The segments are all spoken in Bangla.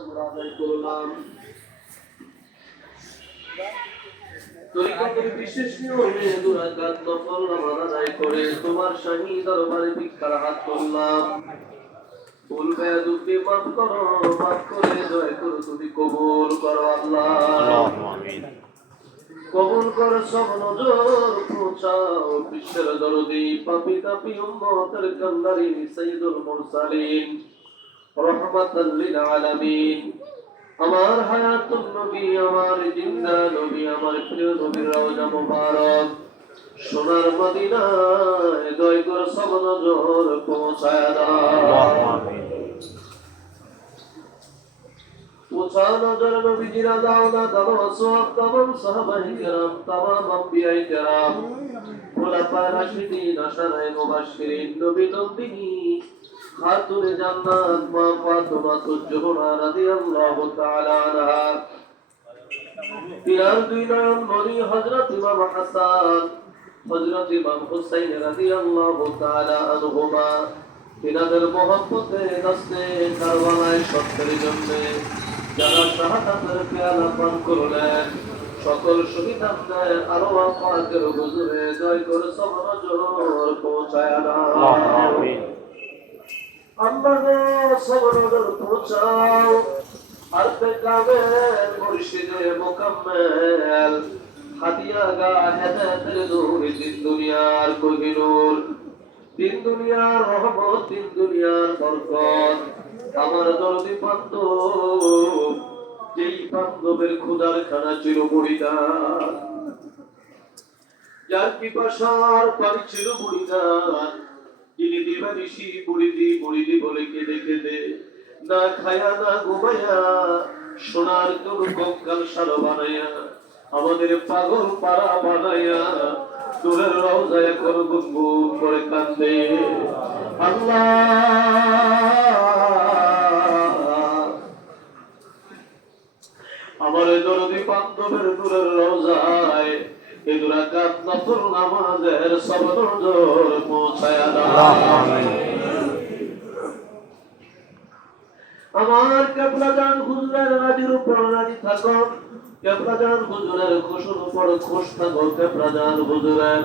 আমরা আদায় করলাম। তরিকতের বিশেষ নিয়মে দুরাকাত নফল নামাজ আদায় করে তোমার শাহী দরবারে ভিক্ষার হাত করলাম। ভুল বেয়াদবি মাফ করো, মাফ করে দয়া করে তুমি কবুল করো আল্লাহ। আমিন। কবুল করে সব নজর পৌঁছাও বিশ্বের দরদি পাপী তাপী উম্মতের কান্দারি সাইয়্যিদুল মুরসালিন রাহমাতাল লিল আলামিন। আমার হায়াতুন নবী, আমার জিন্দা নবী, আমার প্রিয় নবীর রওজা মুবারক সোনার মদিনায় দয়া করে সব নজর পৌঁছায় দাও। পৌঁছা নজর নবীজিরা দাও না তামাম আসওয়াব তামাম সাহাবায়ে কেরাম তামাম আম্বিয়ায়ে কেরাম খোলাফায়ে রাশিদিন আশারায়ে মুবাশশিরিন নবী নন্দিনী খাতুনে জান্নাত মা ফাতেমা তুজ-জোহরা রাদিয়াল্লাহু তাআলা আনহা তিনার দুই নয়ন মনি হযরত ইমাম হাসান হযরত ইমাম হুসাইন রাদিয়াল্লাহু তাআলা আনহুমা তিনাদের মহব্বতে দস্তে কারবালায় সত্যের জন্য যারা শাহাদাতের পেয়ালা পান করলেন সকল শহীদদের আরওয়াহ পাকের হুজুরে দয়া করে সব নজর পৌঁছায় দাও। আমিন। আল্লাহ সব নজর পৌঁছাও আর কামেল মুর্শিদে মুকাম্মেল হাদিয়া গা হেদায়েতের নূর দিন দুনিয়ার কোহিনুর দিন দুনিয়ার রহমত দিন দুনিয়ার বরকত আমার দরদি বান্ধব যেই বান্ধবের খোদার খানা চির মুরিদান যার পিপাসার পানি ছিল মুরিদান যিনি দিবানিশি মুরিদি বলে কেঁদে কেঁদে না খায়া না ঘুমায়া সোনার কোন কঙ্কাল সার বানায়া আমাদের পাগল পাড়া বানায়া দূরের রওজায় কোন গুনগুন করে কান্দে। আল্লাহ আমার দরদি বান্ধবের দূরের রওজায় এই দুরাকাত নফল নামাজের সব নজর পৌঁছায়া দাও। আমার কেবলাজান হুজুরের রাজির উপর রাজি থাকো, কেবলাজান হুজুরের খুশির উপর খুশ থাকো, কেবলাজান হুজুরের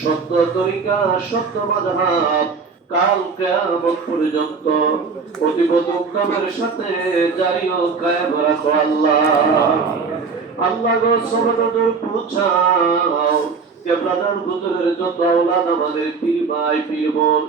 সত্য তরিকা সত্য মাযহাব কাল কিয়ামত পর্যন্ত অতীব উত্তমের সাথে জারি ও কায়েম রাখো আল্লাহ। আল্লাহ গো সব নজর পৌঁছাও কেবলাজান হুজুরের যত আওলাদ আমাদের পীর ভাই পীর বোন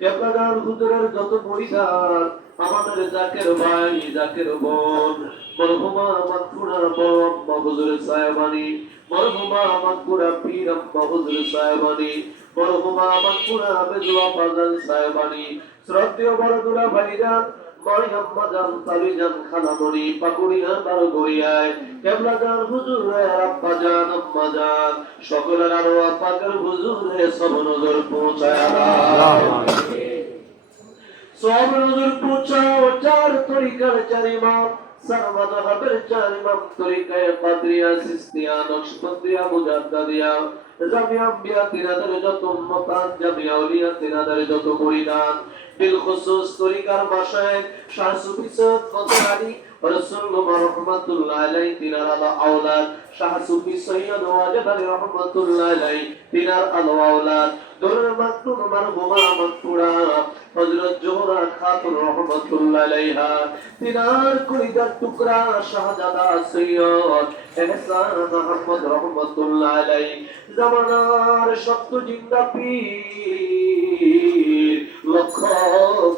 কেবলাজান হুজুরের যত মুরিদান আমাদের জাকের ভাই জাকের বোন মরহুমা মাকফুরা বড় আম্মা হুজুরের সাহেবানি মরহুমা মাকফুরা পীর আম্মা হুজুরের সাহেবানি মরহুমা মাকফুরা বেজুয়া ফাজাল সাহেবানি শ্রদ্ধেয় বড় দুলা ভাইজান মাই আম্মা জান তালি জান খালামণি পাকুড়িয়া বারগড়িয়ায় কেবলাজান হুজুরের আব্বা জান আম্মা জান সকলের আরওয়াহ পাকের হুজুরে সব নজর পৌঁছায় দাও। সব নজর পৌঁছাও চার তরিকার চার ইমাম সারমাদ হাবের চার ইমাম তরিকায়ে কাদরিয়া সিস্তিয়া নকশবন্দিয়া মুজাদ্দাদিয়া জামিয়া আম্বিয়া তিনাদের যত উম্মতান জামিয়া আউলিয়া তিনাদের যত মুরিদান বিল খুসুস তরিকার মাশায়েখ শাহ সুফি সৈয়দ কদর আলী রাসূলুল্লাহ রাহমাতুল্লাহ আলাইহি তিনার আওলাদ শাহ সুফি সৈয়দ ওয়াজেদ আলী রাহমাতুল্লাহ আলাইহি তিনার আওলাদ দরুল মাকতুম মারহুমা মাকতুরা হযরত জোহরা খাতুন রাহমাতুল্লাহ আলাইহা তিনার কলিজার টুকরা শাহজাদা সৈয়দ ইহসান আহমদ রাহমাতুল্লাহ আলাইহি জামানার সত্য জিন্দা পীর লক্ষ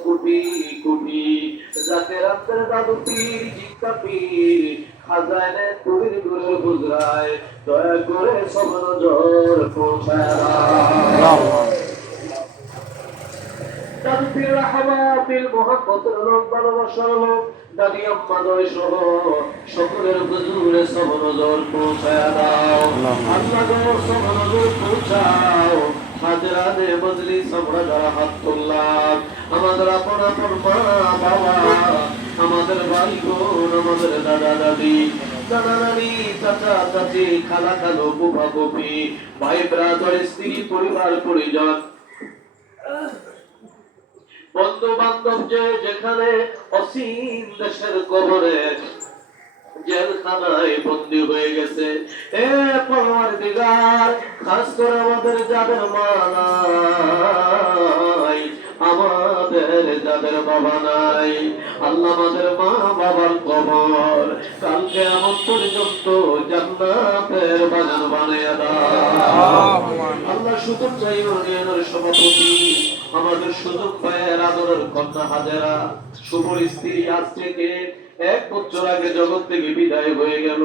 কোটি কোটি জাকের আব্দের দাদু পীর জিন্দা পীর খাজানে তুরির দূরের গুজরায় দয়া করে সব নজর পৌঁছায় দাও। দাদু পীর রাহমাতুল মুহাব্বতের লোক ভালোবাসার লোক দাদি আম্মা দয় সহ সকলের হুজুরে সব নজর পৌঁছায় দাও। আল্লাহ গো সব নজর পৌঁছাও হাজরাতে মজলিস আমরা যারা হাত তুললাম আমাদের আপন আপন মা বাবা আমাদের ভাই বোন আমাদের দাদা দাদি নানা নানি চাচা চাচি খালা খালু ফুফা ফুফি ভাই ব্রাদার স্ত্রী পরিবার পরিজন বন্ধু বান্ধব যে যেখানে অসীম দেশের কবরে জেলখানায় বন্দী হয়ে গেছে, এ পরওয়ারদিগার, খাস করে আমাদের যাদের মা নাই, আমাদের যাদের বাবা নাই, আল্লাহ আমাদের মা বাবার কবর কাল কিয়ামত পর্যন্ত জান্নাতের বাগান বানিয়ে দাও। আল্লাহ সুযোগ চাই ইউনিয়নের সভাপতি আমাদের সুযোগ ভাইয়ের আদরের কন্যা হাজেরা শুভর স্ত্রী আজ থেকে 1 বছর আগে জগৎ থেকে বিদায় হয়ে গেল।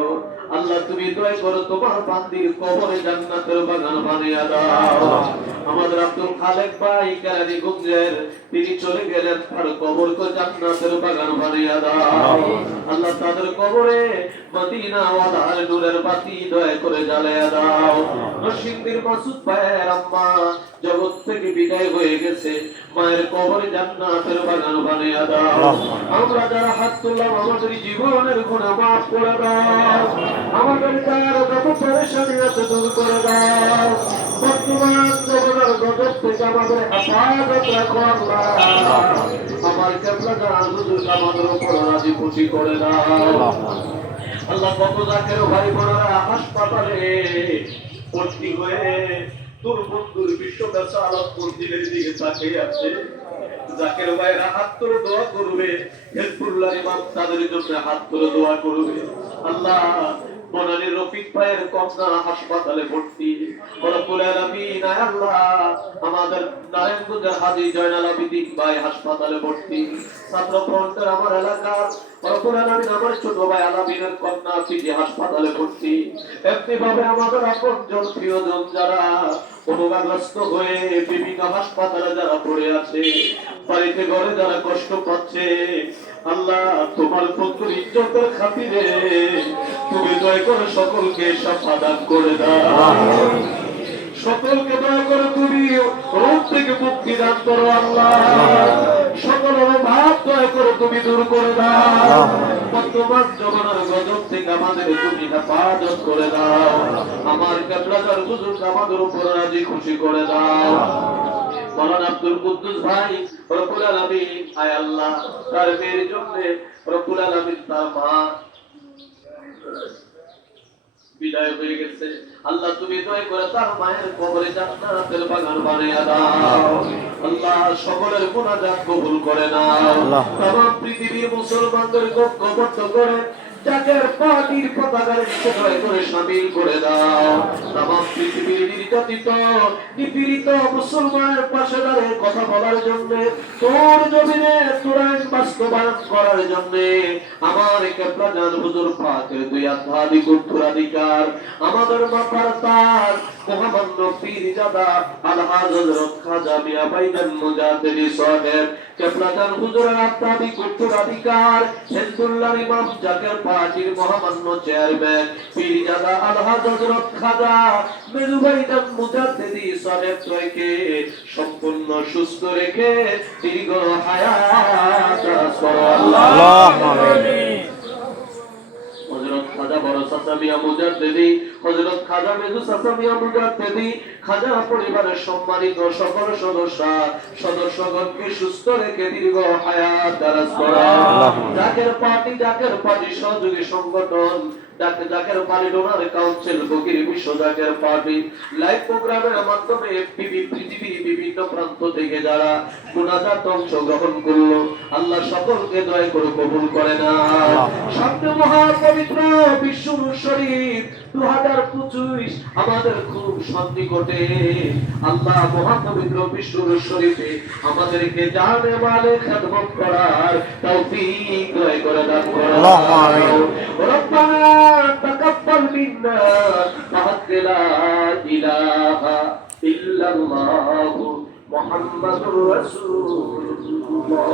আল্লাহ তুমি দয়া করো তোমার বান্দির কবরে জান্নাতের বাগান বানিয়ে দাও। আমাদের আব্দুল খালেক ভাই কেরানীগঞ্জের, তিনি চলে গেলেন, তার কবরকে জান্নাতের বাগান বানিয়ে দাও। আল্লাহ তাদের কবরে মদিনা ওয়ালার নূরের বাতি দয়া করে জ্বালিয়ে দাও। নরসিংদীর মাসুদ ভাইয়ের আম্মা জগৎ থেকে বিদায় হয়ে গেছে, মায়ের কবরে জান্নাতের বাগান বানিয়ে দাও। আমরা যারা হাত তুললাম আমাদের জীবনের গুনাহ মাফ করে দাও, আমাদের যারা যত পেরেশানি আছে দূর করে দাও। বর্তমান জগতের গজব থেকে আমাদের হেফাজত রাখো আল্লাহ। আমার কেবলা জান হুজুর আমাদের উপর রাজি খুশি করে দাও আল্লাহ। কত জাকের ভাই বোনেরা হাসপাতালে ভর্তি হয়ে তোর বন্ধুর বিশ্বব্যাপী আলোক মন্দিরের দিকে তাকিয়ে আছে। জাকের ভাইরা হাত তুলে দোয়া করবে, হেলফুল্লাহ ইমাম তাদের জন্য হাত তুলে দোয়া করবে। আল্লাহ বনানী রফিক ভাইয়ের কন্যা হাসপাতালে ভর্তি, রব্বুল আলামিন আল্লাহ আমাদের নারায়ণগঞ্জের হাজী জয়নাল আবেদীন ভাই হাসপাতালে ভর্তি, ছাত্র ফ্রন্টের আমার এলাকার রব্বুল আলামিন আমার ছোট ভাই আলামিনের কন্যা পিজি হাসপাতালে ভর্তি। এমনি ভাবে আমাদের আপনজন প্রিয়জন যারা অনুবাদগ্রস্ত হয়ে বিভিন্ন হাসপাতালে যারা পড়ে আছে, বাড়িতে ঘরে যারা কষ্ট পাচ্ছে, আল্লাহ তোমার পুত্র ইজ্জতের খাতিরে তুমি দয়া করে সকলকে শাফা দান করে দাও, সকলকে দয়া করে তুমি রোগ থেকে মুক্তি দান করো আল্লাহ। সকল অভাব দয়া করে তুমি দূর করে দাও। বর্তমান জমানার গজব থেকে আমাদের তুমি হেফাজত করে দাও। আমার কেবলাদার হুজুর আমাদের উপর রাজি খুশি করে দাও। মাওলানা আব্দুল কুদ্দুস ভাই রব্বুল আলামিন আয় আল্লাহ তার মেয়ের জন্য রব্বুল আলামিন তার মা বিদায় হয়ে গেছে, আল্লাহ তুমি দয়া করে তার মায়ের কবরে জান্নাতের বাগান বানিয়ে দাও। আল্লাহ সকলের মুনাজাত কবুল করে নাও। तमाम পৃথিবীর মুসলমানদেরকে কবর করে জাকের পার্টির পতাকার নিচে করে শামিল করে দাও। तमाम পৃথিবীর নির্যাতিত নিপীড়িত মুসলমানের পাশে দাঁড়িয়ে কথা বলার জন্য, তোর জমিনে তোর আইন বাস্তবায়ন করার জন্য আমার কেবলা জান হুজুর পাকের দুই আধ্যাত্মিক উত্তরাধিকার আমাদের মাথার তার মহামান্য পীরজাদা আলহাজ হযরত খাজা মিয়া বাইজান মুজাদ্দিদি সাহেব কেবলা জান হুজুরের আধ্যাত্মিক উত্তরাধিকার হিন্দুল্লাহ ইমাম জাকের পার্টির মহামান্য চেয়ারম্যান পীরজাদা আলহাজ হযরত খাজা মেজু বাইজান মুজাদ্দিদি সাহেব ত্রয়কে সম্পূর্ণ সুস্থ রেখে দীর্ঘ হায়াত আল্লাহুম্মা আমিন। হযরত খাজা বড় চাচা মিয়া মুজাদ্দিদি, হযরত খাজা মেজু চাচা মিয়া মুজাদ্দিদি, খাজা পরিবারের সম্মানিত সকল সদস্যগণকে সুস্থ রেখে দীর্ঘ হায়াত দারাজ করা। জাকের পার্টি সহযোগী সংগঠন জাকের পার্টি ডোনার কাউন্সিল বগির বিশ্ব জাকের পার্টি লাইভ প্রোগ্রামের মাধ্যমে পৃথিবীর বিভিন্ন প্রান্ত থেকে যারা মুনাজাত অংশগ্রহণ করলো, আল্লাহ সকলকে দয়া করে কবুল করে না। সামনে মহাপবিত্র বিশ্বর শরীফ 2025 আমাদের খুব সন্নিকটে। আল্লাহ মহাপবিত্র বিশ্বর শরীফে আমাদেরকে জানে মালে খেদমত করার তৌফিক দয়া করে দান করো। আল্লাহুম্মা আমিন। রব্বানা তাকাব্বাল মিন্না লা ইলাহা ইল্লাল্লাহু মুহাম্মাদুর রাসূলুল্লাহ।